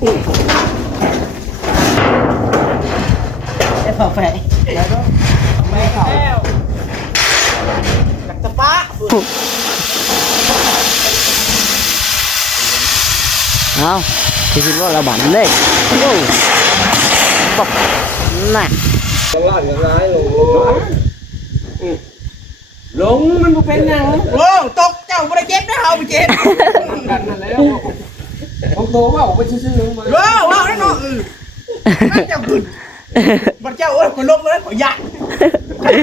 ได้พอแฝงแล้วก็ไม่เข้าจักตะป้าเอาที่คิดว่าเราบันเลยโอ้ปกน่ะลงมันบ่เป็นหยังโอ้ตกเจ้าบ่ได้เจ็บได้เฮาบ่เจ็บกันนั่นแล้วของโตว่าออกไปซื่อๆมาว้าวนั่นเนาะเจ้าขึ้นบัดเจ้าโอ้ยก็ลงแล้วก็ยัก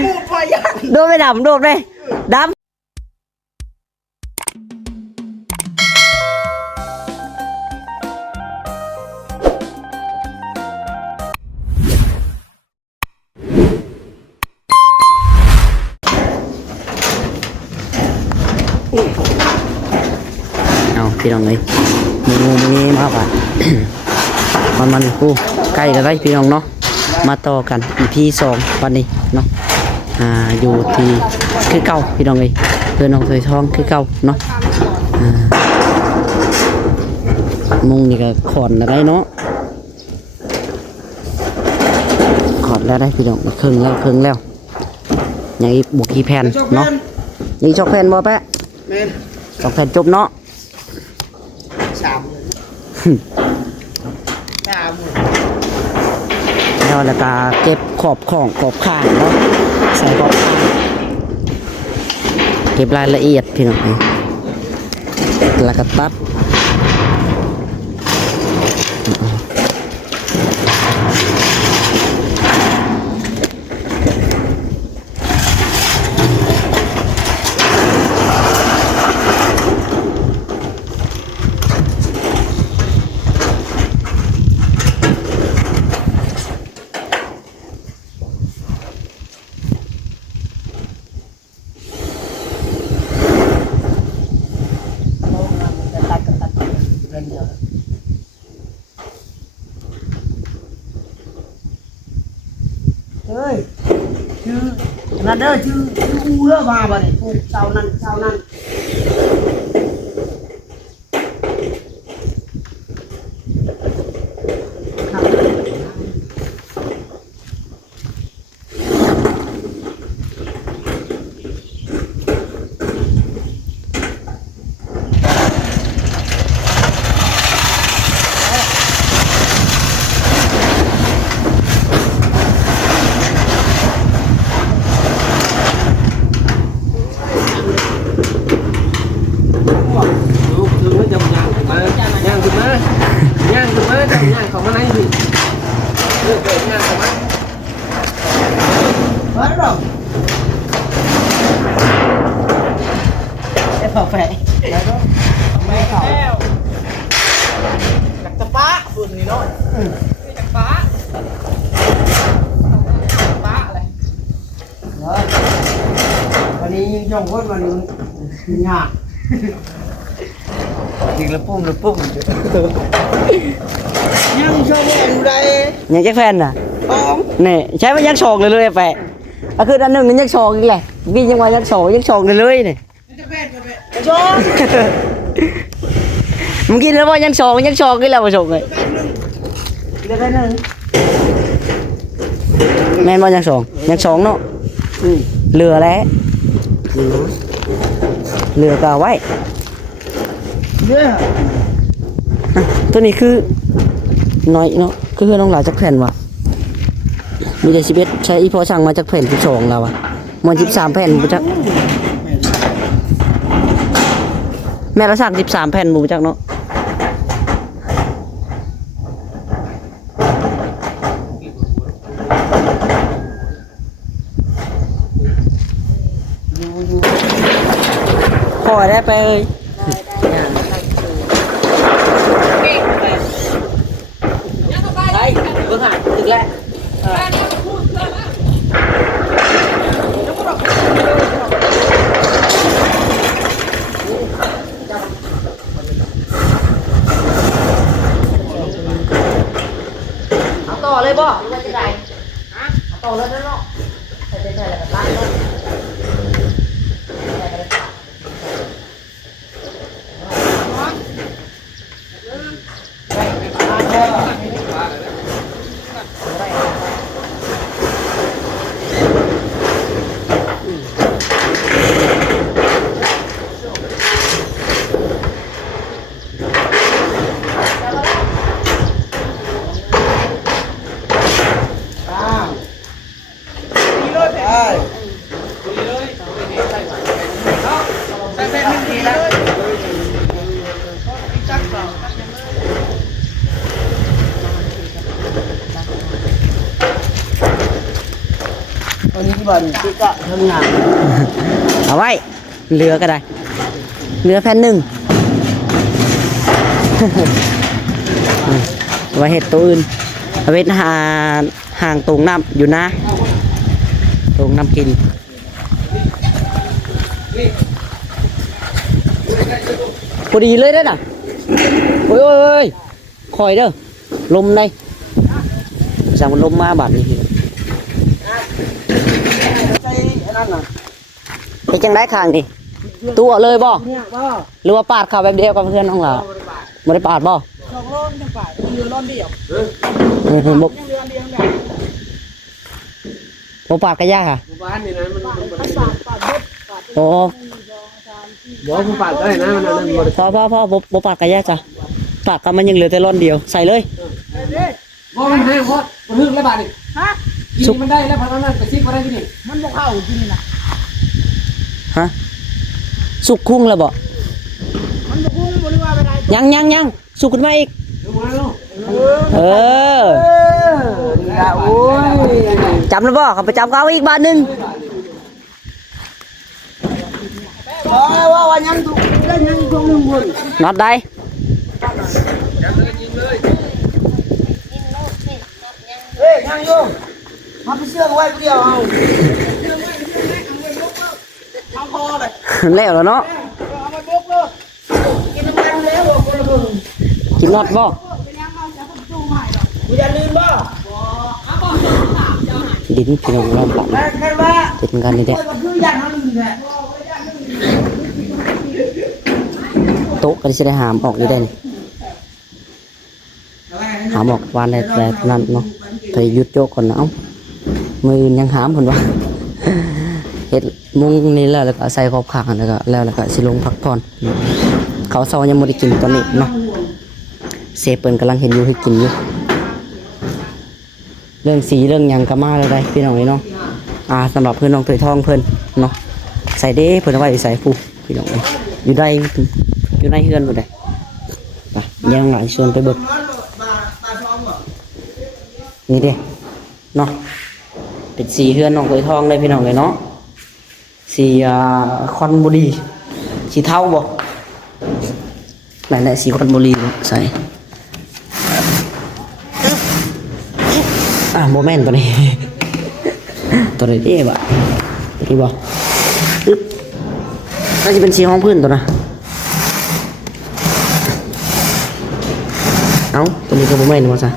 พูดว่ายัก โดนไม่ดำโดนเลยดำเอาพี่น้องเลยงูมีมากอ่ะ มันกูใกล้แล้วได้พี่น้องเนาะมาต่อกัน EP 2วันนี้เนาะอยู่ที่คือเก่าพี่น้องเลยเพื่อนน้องถอยทองคือเก่าเนาะมุงนี่ก็ขอนอะไรเนาะขอนแล้วได้พี่น้องครึ่งแล้วยังอีกบวกกี่แผ่นเนาะยังช็อกแผ่นบ่แปะสองแผ่นจบเนาะสามแล้วก็เก็บขอบของขอบข้างเนาะใส่ขอบข้างเก็บรายละเอียดพี่น้องแล้วก็ตัดเฮ้ยชื่อนั่นเด้อชื่ออูเด้อมาบ่นี่กูเจ้านั้นเขามาไหนดิเลือกไปงานเขามาว้าวดอกได้พอแฝงแล้วก็ไม่เข้าจักตะป้าฝุ่นนี่เนาะจักป้าอะไรวันนี้ย่องพ้นวันนี้ยากอีกละปุ่มยังชอบแอนไรยังแจ็คแฟนน่ะนี่ใช้ว่ายักษ์โชกเลยแปะก็คืออันหนึ่งนี่ยักษ์โชกอีกแหละวิ่งยังว่ายักษ์โชเลยนี่ชอบมึงกินแล้วว่ายักษ์โชกี่แล้วมาโชกเลยเดี๋ยวได้หนึ่งแม่นว่ายักษ์โชเนาะเรือแล้วเรือก็ไว้ตัวนี้คือน้อยเนาะคือน้องหลายจักแผ่นว่ะมีแต่11ใช้อีพอช่างมาจากแผ่น12แล้วว่ะมัน13แผ่นบ่จักแม่ละสั่ง13แผ่นบ่จักเนาะพอได้ไปเอ้ยเบิ่งหาถึงแล้วเอาต่อเลยบ่หรือว่าจะได้เอาต่อเลยเนาะใส่แล้วก็ตั้งเนาะย อันนี้บ่อนที่ก็ทำงาน เอาไว้เรือก็ได้เรือแผ่นหนึ่ง ไว้เห็ดตัวอื่นเอาไว้ห่างตรงน้ำอยู่นะตรงน้ำกินพอดีเลยได้อน่ะโอ้ยโอ้ยโอ้ยคอยเด้อลมในสั่งมันลมมาบาดนี้ ใส่อันนั้นน่ะ ไปจังได้ข้างนี่ตัวเลยบ่ เนี่ยบ่ หรือว่าปาดเข่าแบบเดียวกับเพื่อนของเราไม่ได้ปาดบ่ 2 โลจังป่าเรือร้อนเดียว บ่ ยังเรือเดียวได้ บ่ปาดก็ยากค่ะ บ้านนี่นะมันปาดเบ็ดปาด โอ้ บ่ผู้ปาดได้นะมันนั่นบ่ พ่อบ่ปาดก็ยากจ้ะปาดก็มันยังเหลือแต่ร่อนเดียวใส่เลย บ่มันให้ฮอดบ่ถึงแล้วบาดนี่ฮะกินมันได้แล้วพอนั้นไปซิกบ่ได้ที่นี่มันบ่เข้าที่นี่น่ะ ฮะสุกคุ้งแล้วบ่ มันบ่คุ้มบ่รู้ว่าไปไหน ยังสุกขึ้นมาอีก ดูมาลูก เออ โอ้ย จำแล้วบ่เขาไปจำเขาอีกบาทหนึง ว่ายังถูกได้ยังตรงนึงบน น็อตได้ เฮ้ยยังอยู่มาไปเชื่อไว้เดียวเอาเอาพอเลย แล้วเนาะ เอามาบกเลยกินน้ำมันแล้วบอกคนละมึง กินน็อตบ่ กูอย่าลืมบ่ ดินพี่น้องเราปรับ แม่แค่ว่า เป็นกันนี่แหละ มันคืออย่างนั้นแหละ โต๊ะก็สิได้หามออกอยู่ได้นี่หามออกวานได้แต่นั้นเนาะไปหยุดโยกก่อนนะเอ้ามือยังหามเพิ่นว่า เฮ็ดมุ้งนี่แล้วก็ใส่ขอบข้างแล้วก็สิลงพักผ่อนเขาเซายังบ่ได้กินตอนนี้เนาะเซเปิ้นกำลังเห็นอยู่ให้กินอยู่เรื่องสีเรื่องหยังก็มาแล้วได้พี่น้องเนาะสำหรับเพื่อนน้องถวยทองเพิ่นเนาะใส่เด้เพิ่นเอาไว้ใส่ผู้พี่น้องอยู่ในเฮือนบ่ได้ไปยังหลายชวนไปเบิกนี่เด้เนาะเป็นสีเฮือนน้องถวยทองเลยพี่น้องเนาะสีคอนบุรีสีเทาบ่ไหนๆสีคอนบุรีใส่โมเมนต์ตัวนี้ ตัวนี้เอ๊ะบ่ตัวนี้บ่อึ๊บน่าจะเป็นสีห้องพื้นตัวนะเอ้าตัวนี้ก็โมเมนต์ว่าซะ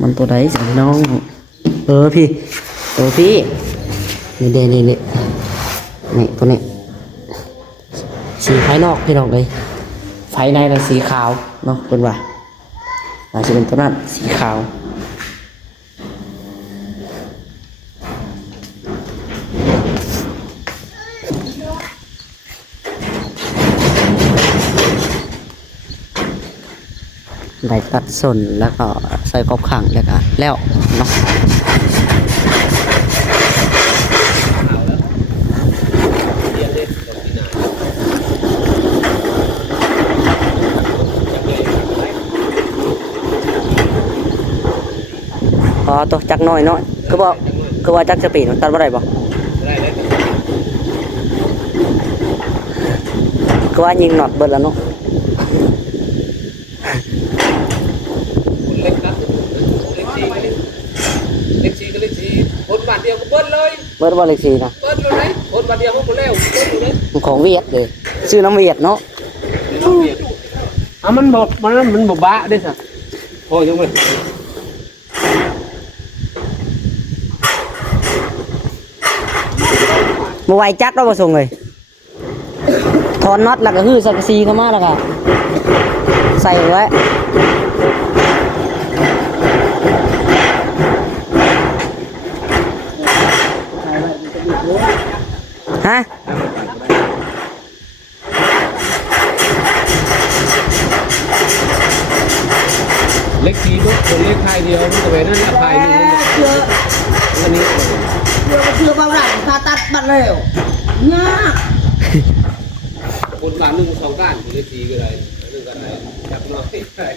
มันตัวใดสิน้องพี่ตัวพี่นี่เด้นี่ตัวนี้สีภายนอกพี่น้องเลยภายในน่ะสีขาวเนาะเป็นว่าอาจจะเป็นตัวนั้นสีขาวได้ตัดส่วนแล้วก็ใส่กรอบขังแล้วก็แล้วเนาะตัวจักน้อยเนาะคือว่าจักจะปีนตัดบ่ได้บ่คือว่ายิงน็อตเบิดแล้วเนาะเล็กสีคนบาทเดียวก็เบิ้ลเลย เบิดบ่เล็กสีนะ เบิ้ลเลยคนบาทเดียวก็แล้วเบิ้ลเลย ของเวียดเลยซื้อน้ำเวียดเนาะ มันบดมันบบ้าได้สักโอ้ยยังไง บ่ไหวจักเราบ่ส่งเลยถอนน็อตแล้วก็ฮื้อสังกะสีเข้ามาแล้วก็ใส่ไว้ฮะ เล็กสีทุกคนเล็กไทยเดียวมันจะเป็นนั่นละไทยนี่อันนี้เชื่อว่าหลังผ่าตัดบัดเร็วง่าคนการ1 2การเล็กสีก็ได้1กันได้จับน้อยได้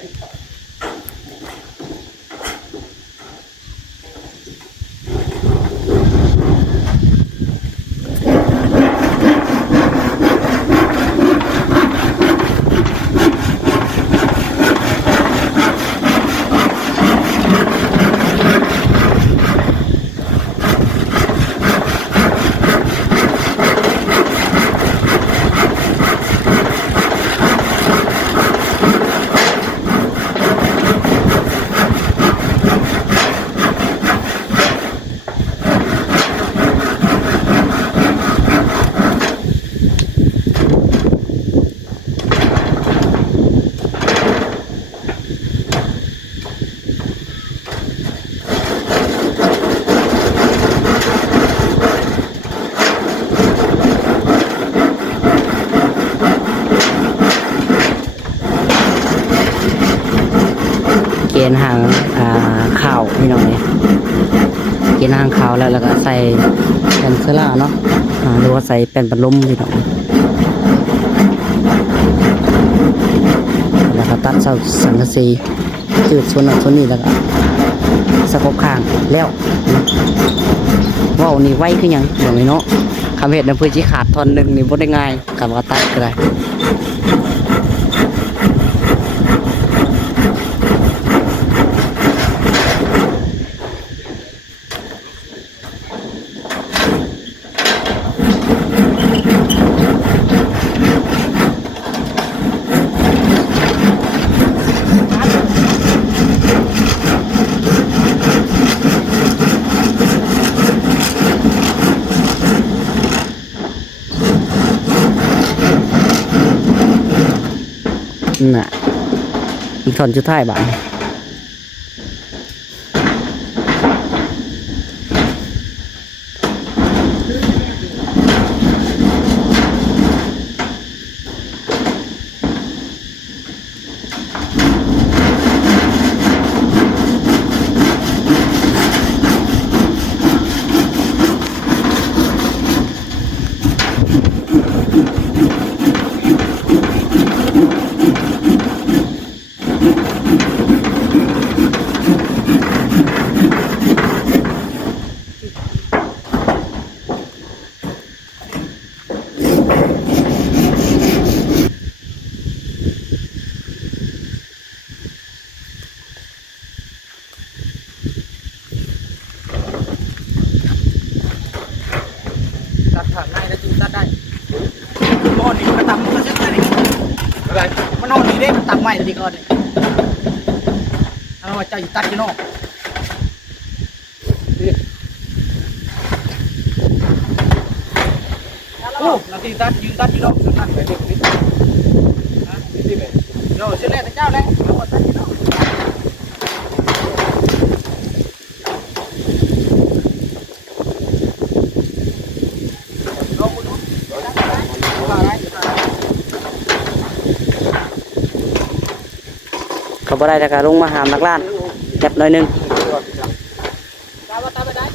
ณฑ์หางข้าวพี่น้องเนี่ยเกณฑ์หางข้าวแล้วก็ใส่แผ่นเสื้อล่าเนาะหรือว่าใส่แผ่นปัดลมพี่น้องแล้วก็ตัดเสาสังกะสีจืดส่วนนั้นส่วนนี้แล้วก็สกบข้างแล้วว้าวนี่ไว้คือหยังอย่างนี้เนาะคำเห็ดน้ำพื้นที่ขาดทอนหนึ่งนี่บ่ได้ง่ายคำว่าตัดก็ได้น่ะอีกท่อนสุดท้ายบ้างตัดผ่านได้แล้วจูตัดได้บอลนี่มันตัดมันก็เช็ดได้ดิอะไรมันนอนนี่ได้มันตัดใหม่เลยดีก่อนเนี่ยเอามาเจ้าอยู่ตัดที่นอกโอ้นาทีตัดยืนตัดที่นอกตัดไปเด็กนิดนะนี่ไปเดี๋ยวเช็ดแรกเจ้าเลยเอามาตัดที่นอกเขาบ่ได้แต่ก็ลงมาหามนักล่านจับหน่อยหนึง ตาไปได้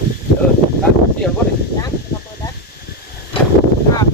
ตัดเสียงก็ได้ยังจะเปิดได้ครับ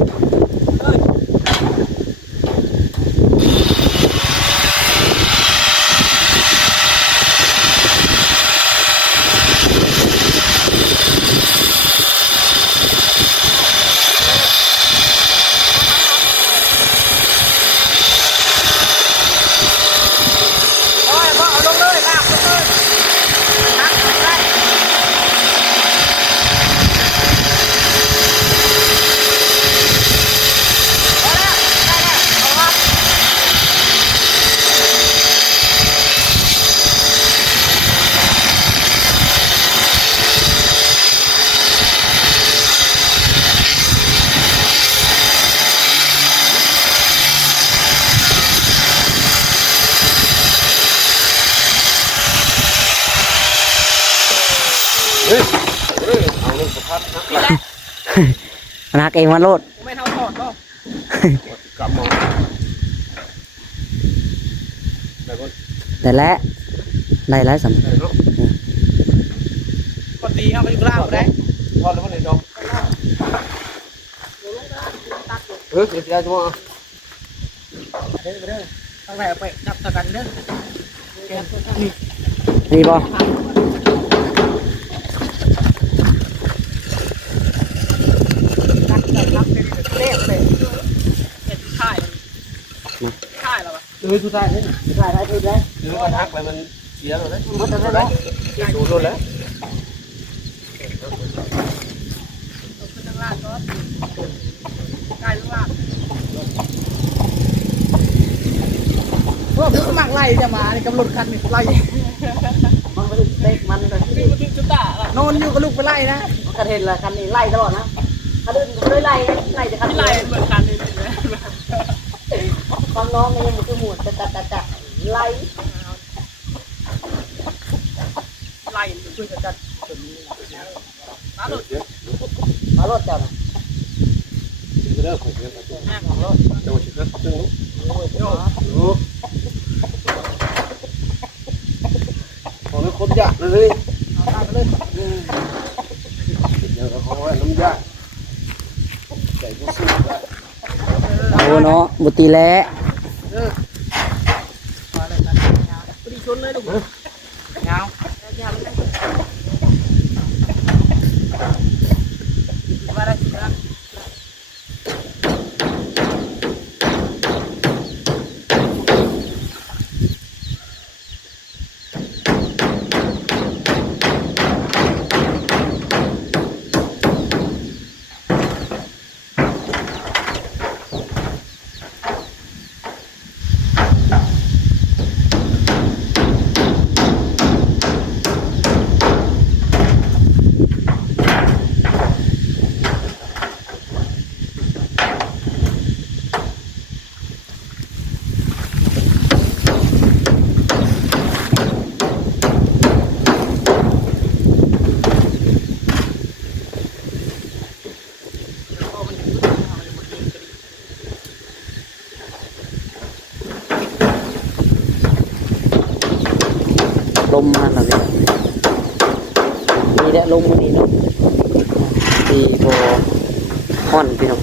มันหักเองมันโลด ไม่เท่าถอดก็กลับมอง แต่และได้แล้วสำ คนตีเขาไปอยู่ล่างได้ถอดแล้วมันไหนดอกเดี๋ยวจะจัวเด้อตั้งแต่ไปจับตะกันเด้อนี่ นี่บ่ เละเลยเห็ดข่ายข่ายแล้ววะสุดท้ายนี่สุดท้ายได้ทุนได้หรือว่าทักไปมันเสียแล้วนะมันจะได้แล้วดูโดนแล้วเอาขึ้นทางล่างก็ใกล้ทางล่างพวกสมัครไล่จะมาในกำหนดคันนี่ไล่มันไม่ได้เล็กมันเลยนี่มันจุดตานอนอยู่กับลูกไปไล่นะกระเทนละคันนี้ไล่ตลอดนะถ้าเดินด้วยไล่จะคันไล่เหมือนคันนี้ฟังน้องนี่มันคือหมวดจัดไล่ช่วยจัดมาลดเจ้าน่ะเลิกของเรื่องแม่ของรถเจ้าชิคกี้พาย เลยเอาตายไปเลยเดี๋ยวเขาไว้น้ำยาใส่บุษบก โอ้เนาะบุตรีแล้ว พอดีชนเลยลูกเงามาได้สิครับลมมาแล้วนี่แหละลมมันนี่เนาะที่พอห่อนพี่น้อง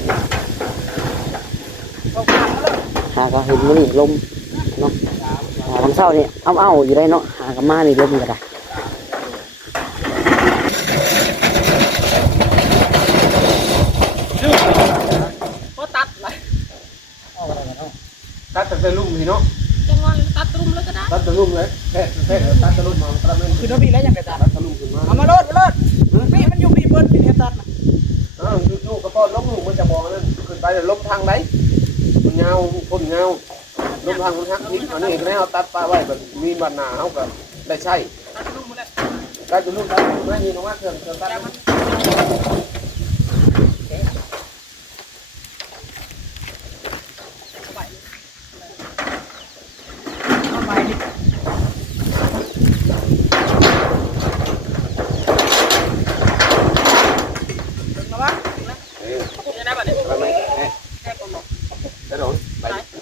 หาก็เห็นมันนี่ลมเนาะหาบางเช้านี่เอาอยู่ได้เนาะหากับมานี่ลมก็ได้ตัดแต่ลุ่มนี่เนาะจังหวะตัดลุ่มเลยก็ได้ตัดแต่ลุ่มเลยแค่ตัดแต่ลุ่มมาตัดมันคือถ้ามีแล้วยังไงตัดแต่ลุ่มขึ้นมาเอามาโลดนี่มันอยู่ปีเบิร์ดปีนี้ตัดนะอยู่กระป๋องล้มลูกมันจะมองนั่นขึ้นไปจะล้มทางไหนมันเงาคนเงาล้มทางคนฮักนิดอันนี้ก็ได้เอาตัดปลาไว้แบบมีบรรณาเขากับได้ใช่ตัดแต่ลุ่มมาแล้วตัดแต่ลุ่มไม่มีน้องว่าเครื่องตัดมัน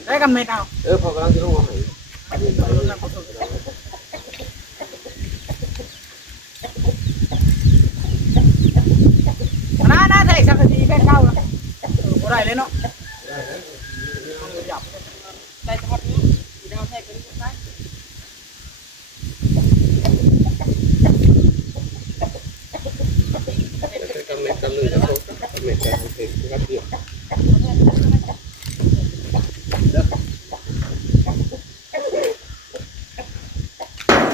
ได้กำเม็ดเอาพอกำลังจะลงมาน่าใส่สักทีแค่เก้าแล้วบ่ได้เลยเนาะได้ทอดนี้เดี๋ยวใส่กันได้กำเม็ดกันเลยนะกำเม็ดกันเองครับเดียว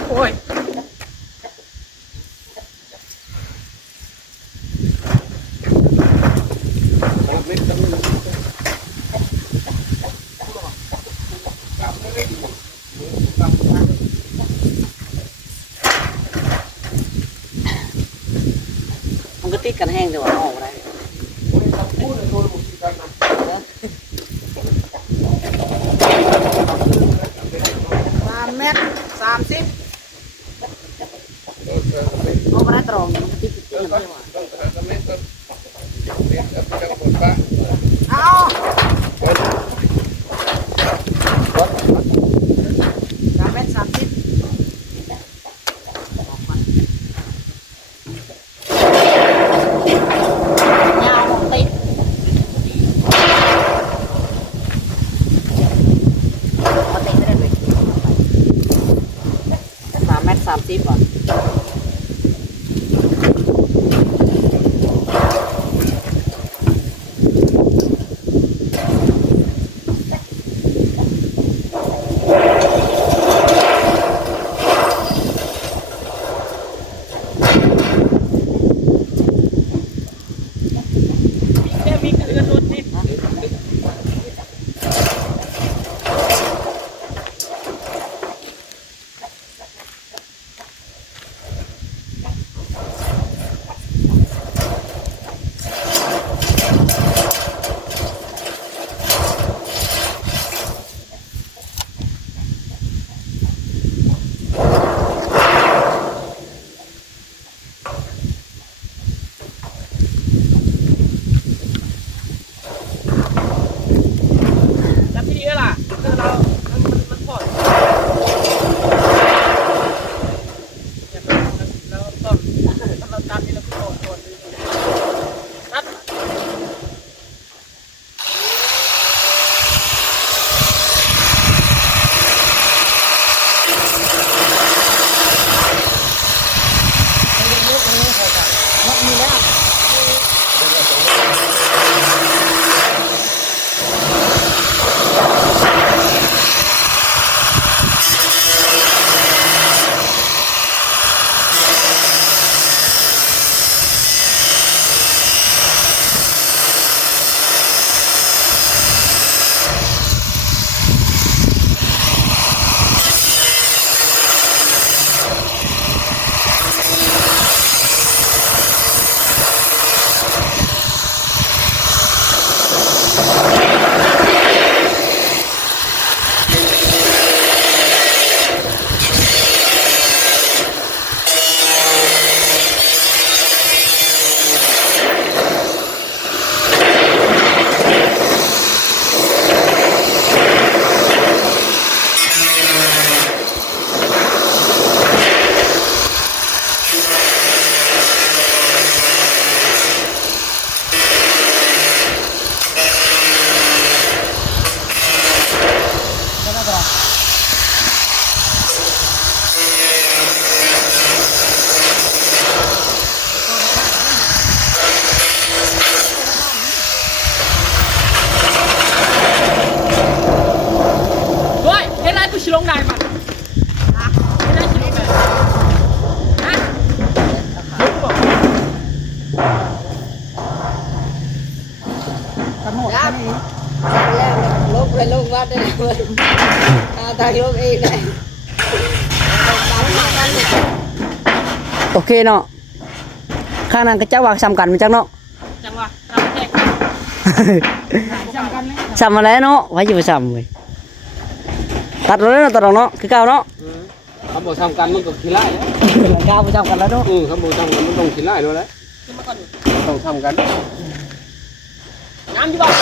โอ้ยมันก็ติดกันแห้งแต่ว่าออกได้3 เมตร 30เอาไปได้ตรงมันก็ติดกันไม่ว่าเอา3 เมตร 30ยาวติดเอาติดได้เลย3 เมตร 30อ่ะ ลงได้ป่ะไม่ได้สิลงได้ฮะลุงบอกกระโดดแค่นี้ ลบไปลงวัดได้เลยทางลบเองได้ โอเคเนาะข้างนั้นก็เจ้าว่าซ้ำกันมั้ยจังเนาะ จังหวะเราแทกจำกันเลย ซ้ำมาแล้วเนาะไว้อยู่ซ้ำเว้ยตัดเลยเนาะตัดออกเนาะคือเก่าเนาะ คำบอกทำกันมันก็ขี้ไล่ เก่าไปซ้ำกันแล้วเนาะ คำบอกทำกันมันต้องขี้ไล่ด้วยแหละ ขึ้นมาก่อน ต้องทำกัน น้ำที่บ้าน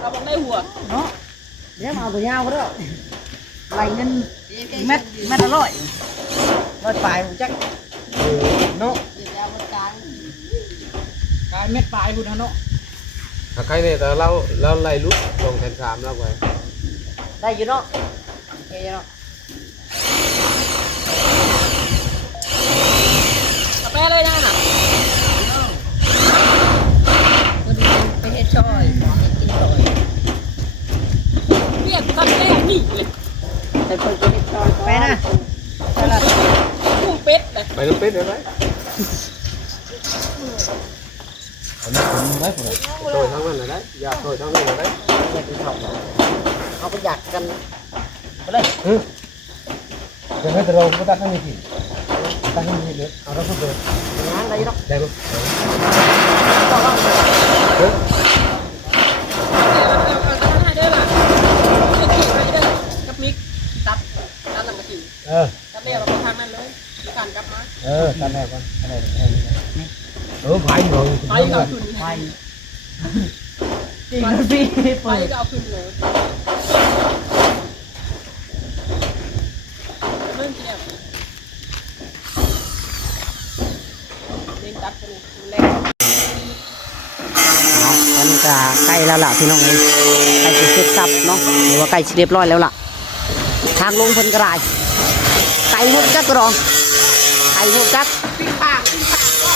เราบอกได้หัว เนาะเดี๋ยวมาเอาตัวยาวก็ได้ไหลเงินเม็ดอร่อยปลายผมจัก เนาะ กายเม็ดปลายพุ่นเนาะ ถ้าใครเนี่ยแต่เราไล่ลุกลงแทน3แล้วไป ได้อยู่เนาะโอเคเนาะ กาแฟเลยนะน่ะ ไปเฮ็ดช่อยกินต่อย เรียกกาแฟนี่เลย ไปเพิ่นกินเฮ็ดช่อยไปนะ กุ้งเป็ดเลย ไปน้ำเป็ดได้ไหมโดยทั้งนั้นเลยได้อยากโดยทั้งนั้นเลยได้ เอาไปหยัดกัน เดี๋ยวให้เราก็ตัดทั้งนี้ทีตัดทั้งนี้เลยเอาทั้งหมดเลย งานได้เนาะ ได้ไหม ให้เด้อล่ะเลือกขี่ไปเด้อกับมิกตัดหลังกะทิ ตัดเรียกเราไปทางนั้นเลยดูการกลับมา ตัดแน่ก่อนตัดแน่ผายอยู่ ไปก็เอาขึ้นไป จริงนะพี่ ไปก็เอาขึ้นเลยเริ่มเกี่ยวเล่นตัดกันแรง ตอนนี้ก็ใกล้แล้วล่ะพี่น้องเอ้ยใกล้จะเสร็จสับเนาะหรือว่าใกล้จะเรียบร้อยแล้วล่ะทางลงเพิ่นก็ได้ไก่หมดจักกรองไก่หมดจัก ปิ้งปากก็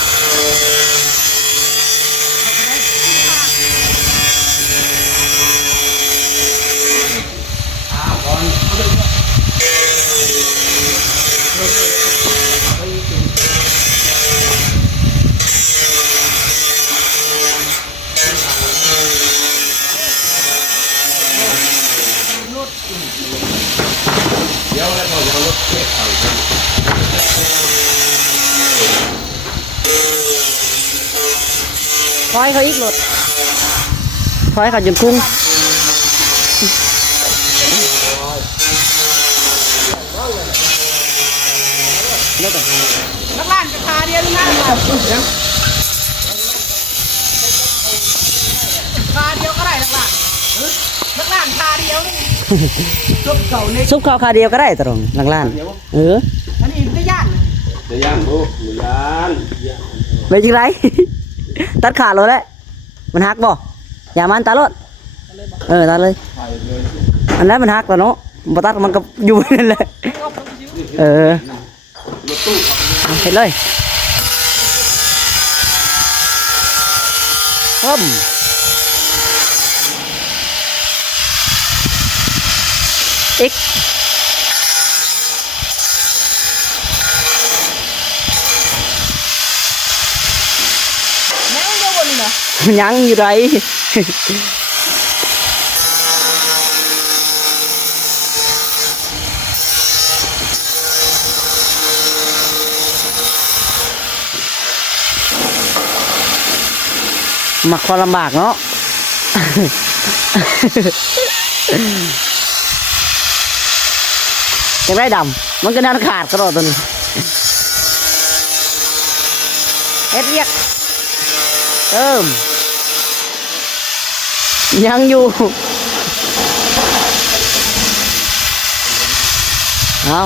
ถอยเขาอีกรถถอยเขาจนคุ้ง นักล่างจะคาเดียวนี่นะคาเดียวก็ได้นักล่างคาเดียวนี่ ซุปข้าวคาเดียวก็ได้ตรงหลังล้านเออ อันนี้ไม่ยาก เดี๋ยวย่างดูย่าง เป็นจังไร ตัดขาดเลยแหละมันหักบ่อย่ามันตาลดตัดเลยอันนั้นมันหักแล้วเนาะบ่ตัดมันก็อยู่นั่นแหละเอาเสร็จเลยพร้อมอีกยังอยู่ไรมักความลำบากเนาะ ยังได้ดำมันก็นั่นขาดกระโดดตัวนี้เอ็ดเรียกเติมยังอยู่เอา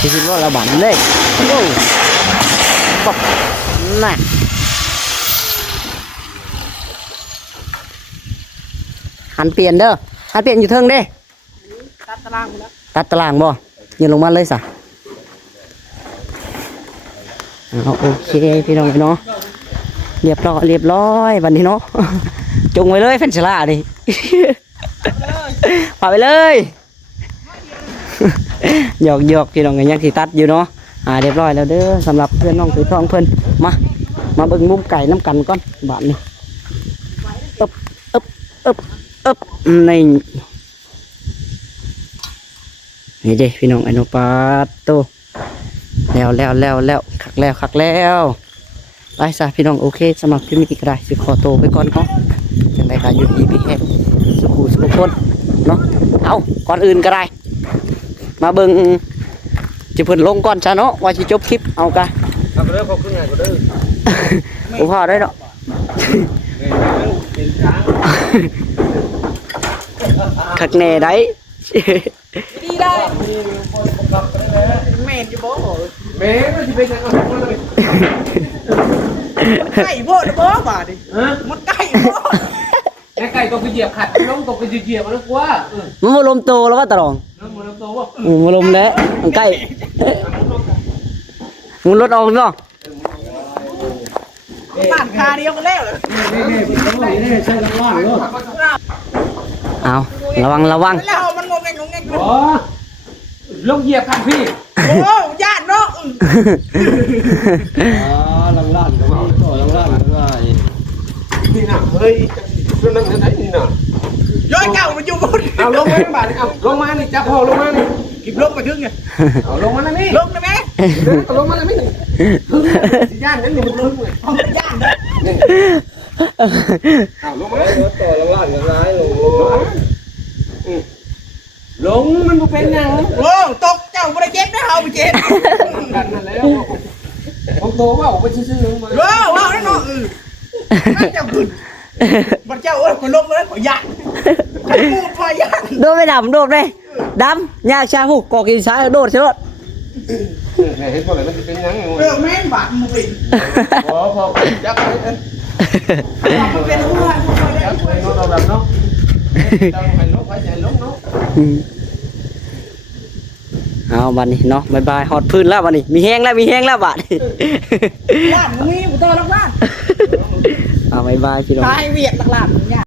ที่คิดว่าเราบันเลยโอ้ปกน่ะหันเปลี่ยนเด้อหันเปลี่ยนอยู่เทิงเด้ ตัดตารางแล้ว ตัดตารางบ่ยืนลงมาเลยสะเอาโอเคพี่น้องเนาะเรียบร้อยวันนี้เนาะ จงไว้เลยเฟนชลาดิ พาไปเลย หยอกพี่น้องกันยังสิตัดอยู่เนาะเรียบร้อยแล้วเด้อสำหรับเพื่อนน้องถือทองเพิ่นมาเบิ่งมุมไก่น้ำกันก่อนบาดนี้อึบนี่เด้พี่น้องไอโนปาโตแล้วคักแล้วไปซะพี่น้องโอเคสำหรับคลิปนี้ก็ได้สิขอโตวไปก่อนเนาะจังได๋ก็อยู่ดีมีแฮงสุขุสุขคนเนาะเอาก่อนอื่นก็ได้มาเบิ่งจะเพิ่นลงก่อนซะเนาะว่าสิจบคลิปเอากะ ครับเด้อขอบคุณหลายเด้อ บ่พอได้เนาะ เป็นช้าง คักแน่ได้ ดีได้ แม่นจะบอก แม่มันสิเป็นยังไงมันเลย ไก่โพดบ่บาดดิ ฮะ มันไก่โพด ไก่ตกไปเหยียบขัดล้มตกไปเหยียบมันกว่า มันบ่ลมโตแล้วว่าตะรอง น้ำมันโตว่า บ่ลมแล้วมันใกล้มันรถออกเนาะ บ้านคาเดียวกันแล้วเลย เอาระวัง แล้วมันงงแงง อ๋อลงเหยียบขัดพี่ โอ้ญาติเนาะ นี่น่ะเฮ้ยเรื่องนั้นไหนนี่น่ะ ย้อยเก่ามันอยู่บน เอาลงมาบาทเอาลงมานี่จับพอลงมานี่ กิบลงมาถึงไง เอาลงมาแล้วนี่ ลงได้ไหม ลงมาแล้วนี่สิย่านนั้นนี่มันลงเลย ญาติเนาะ เอาลงมาต่อลงล่างอย่างไรลงมันบ่เป็นหยัง โอ้ตกเจ้าบ่ได้เจ็บได้เฮาบ่เจ็บ กันนั่นแล้วผมโตว่าออกไปซื่อๆมา ว้าวนั่นเนาะนั่นเจ้าขึ้นบัดเจ้าเอ้ยคนลงมาแล้วขอญาติมูพอญาติ โดดไม่ดำเลยดำยากชาหูกอกกินซ้ายโดดใช่ไหม เห็นบ่เลยมันสิเป็นหยัง แม่นบาดมือเป็น พอยักเลย มันเป็นหัว ยักเลยเราแบบเนาะต้องให้ลงไปใหญ่ลงเนาะ เอาบัดนี้เนาะบายฮอดพื้นแล้วบัดนี้มีแห้งแล้วบัดนี้ บ้านมึงมีบ่ต้องรักบ้าน เอาบายพี่น้อง ตายเวียดหลักๆเนี่ย